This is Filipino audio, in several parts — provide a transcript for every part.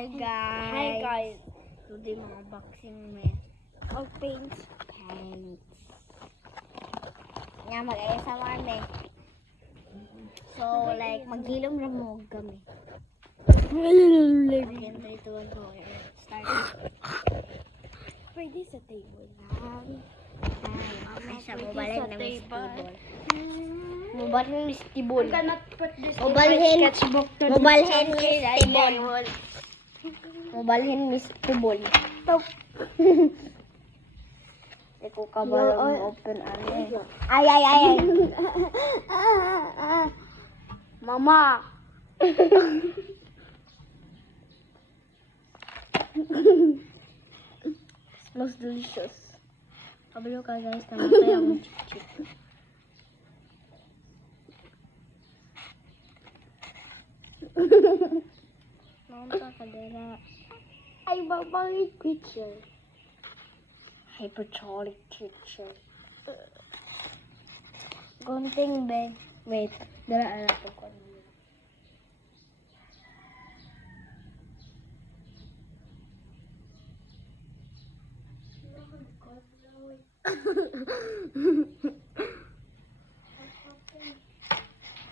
Hi guys. Hi guys. Today mga boxing me. Of paints. Paints. Nga mag-ayos sa mami. So like maghilom na mo kami. Again, 3, 2, 1, go. Start. Pwede sa table lang. Ay, sa mobalhin na Miss table. Tibol. Mobalhin na Miss Tibol. I cannot put this Mobalhin. in my sketchbook. Mobalhin Miss Tibol. Mobalhin Miss Tibol. Stop. Ikaw ka ba lang open ano eh. Ay. Mama. Smells delicious. Kabalo ka guys, namatay akong chip-chip. Mama ka dera. Ay, babangit picture. Hyperbolic picture. Gunting be. Wait, dala ala ko ko.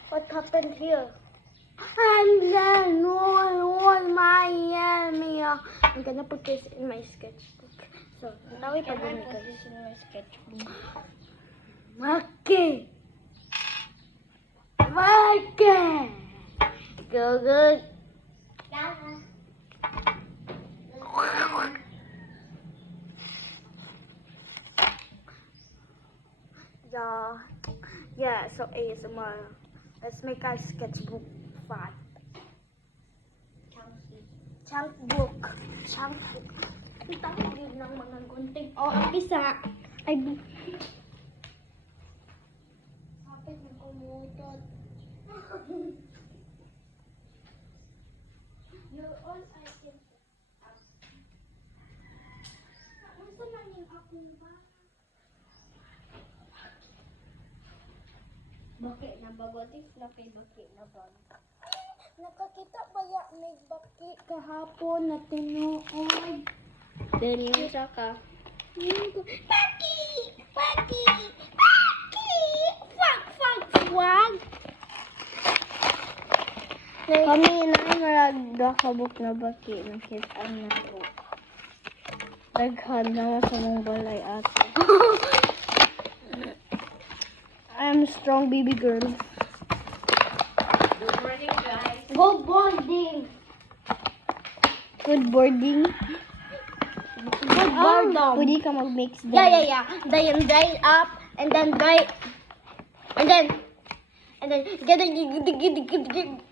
What happened here? I'm gonna put this in my sketchbook. So now we can Can I put put this in my sketchbook? Maki. Go. Yeah. So ASMR. Let's make our sketchbook fun. Chunk book. Ang tawag yun ng mga gunting. Oh, ang isa ay kapit ng kumutot. You're all I can ask. Nasa lang yung akong ba? Bakit na bagotis na kay bakit na bag. Nakakita ba ya may baki kahapon na tinuod? Then sa ka. Baki! Wag! Kami na maragda kabuk na baki ng kitaan na ko. Daghan na sa mong balay ato. I'm a strong baby girl. Good morning, guys. Go bonding. Good boarding. Good boredom. Pwede ka mag-mix din. Yeah. Dry up and then get.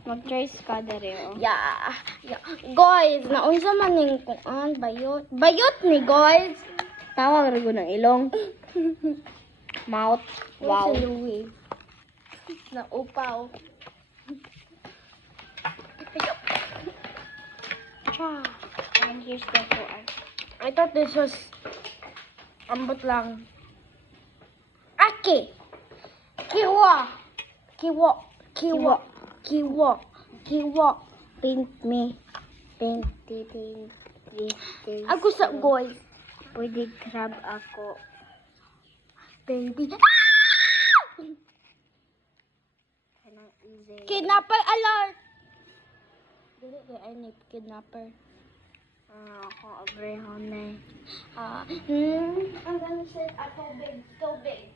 Mag-trace ka dere, oh. Yeah. Guys, naunsa man ning kuan bayot. Bayot ni guys. Tawag rin ko ng ilong. Mouth. Wow. Si Louie. Na upaw. And here's the koan. I thought this was ambot lang. Aki. Kiwa. Paint me. Paint. Ako sa guys. Pwede grab ako. Baby. Kanang easy. Kidnapper alert. Dili kay I need kidnapper. Ako abrehon na. I'm gonna set a too big.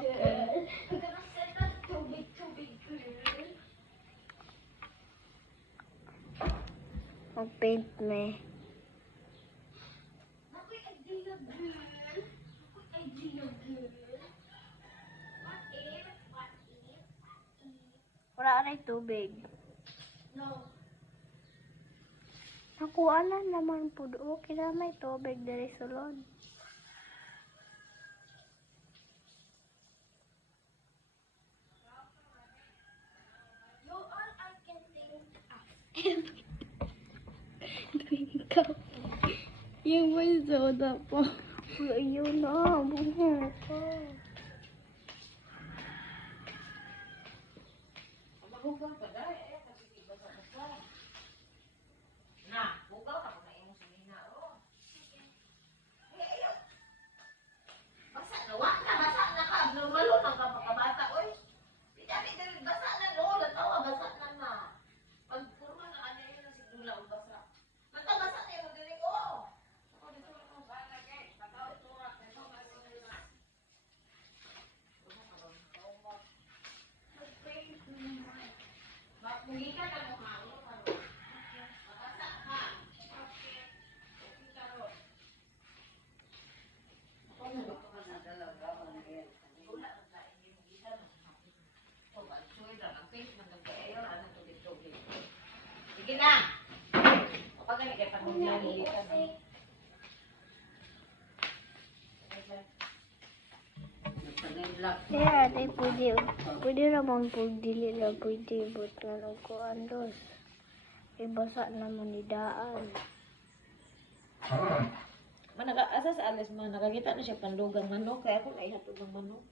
Okay. I'm gonna set a too big girl. Mag-paint me. Ako'y idea girl. What if? Wala na tubig. No. Nakuha na naman po doon. Kaya may tubig dari sulod. You're all I can think of. Ikaw. Yung may soda po. Ayun na. Buhay ko. Mahugang pa dahil kasi iba sa mukha. Na, Yeah, they pwede naman po dili lang pwede but nga ko andos. Ibasa naman ni daan. Asas alas mo, nakakita na siya pandugang manok, kaya ako naihatod ng manok.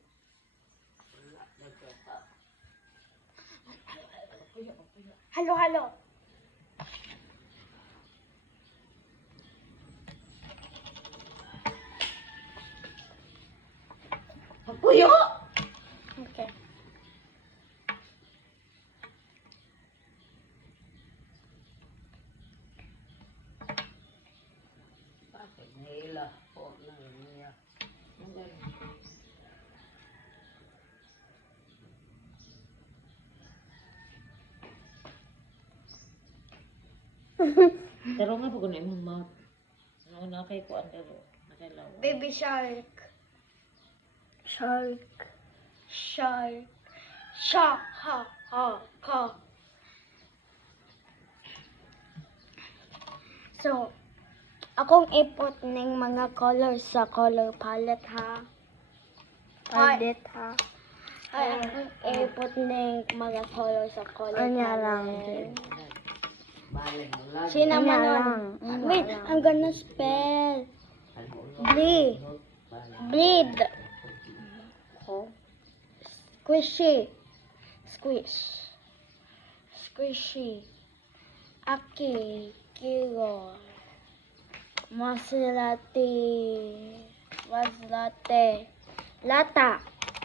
Halo, halo. Pagpuyo! Okay. Bakit nila po lang niya? Pero nga po kung imong mouth. Ano na kay ko andaro. Nakailaw. Baby shark. Shark. Shark. Shark. Ha, ha, ha. So, akong ipot ng mga colors sa color palette ha. Audit ha. Ay, akong ipot ng mga colors sa color Anya lang. Cinnamon. Anya Wait, lang. I'm gonna spell. Bleed. Bleed. Oh. Squishy. Squish. Squishy. Aki. Kilo. Maserati. Maserati. Lata.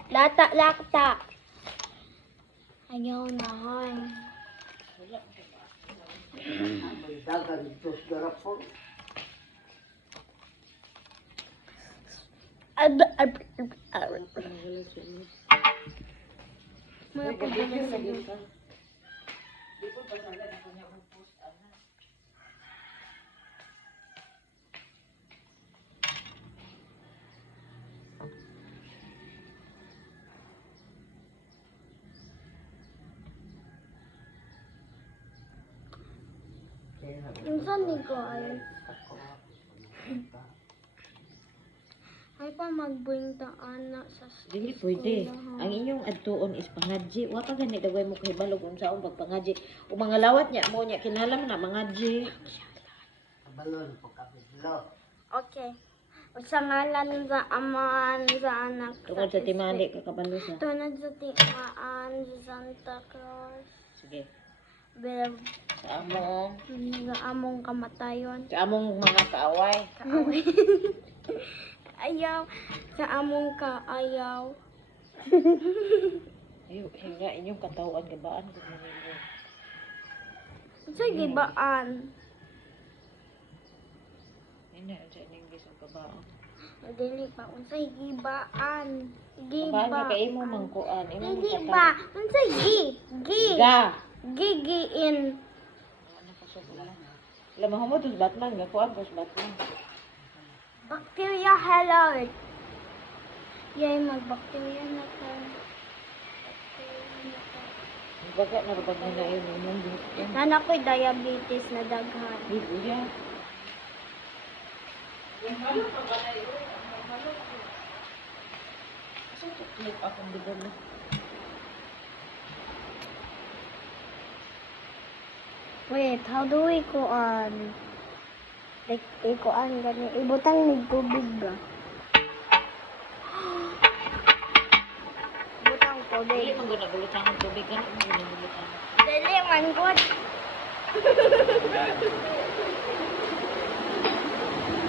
Lata, lata. Ayaw na, hay. May problema sa dito. Minsan di ko ay. Ay pa mag-bring the anak sa Dili pwede. Ang inyong adtuon is pangadji. Wa pa gani dagway mo kay balog unsa ang pagpangadji. O mga lawat niya mo niya kinalam na mangadji. Okay. O sa ngalan sa aman sa anak Tungod sa timali ka kabalo sa. tunod sa timaan sa Santa Cruz. Sige. Bilab Sa among sa among kamatayon. sa among mga kaaway. Kaaway. Ayaw. Sa among kaayaw. Ayo, hinga inyong katawan gabaan kung manimo. Sa gibaan. Ina sa inyong gisang kabaan. Dili pa unsay gibaan. Kabaan nga kay imo mangkuan, imo Dili katawan. ba? Unsay gi? Gi. Ga. Gigiin. Ano ka sa bulan? Lamang mo tus Batman, gakuan ko sa Batman. Bacteria hello. Yay magbacteria na ka. Baga na ba na yun inyong buhok. Nana ko'y diabetes na daghan. Bigo ya. Asa tuklop akong bigo na. Wait, how do we like, gani. Ibutang ni tubig ba? Ibutang Dili tubig. man guna bulutang ng tubig, gana man guna bulutang. Dili man good.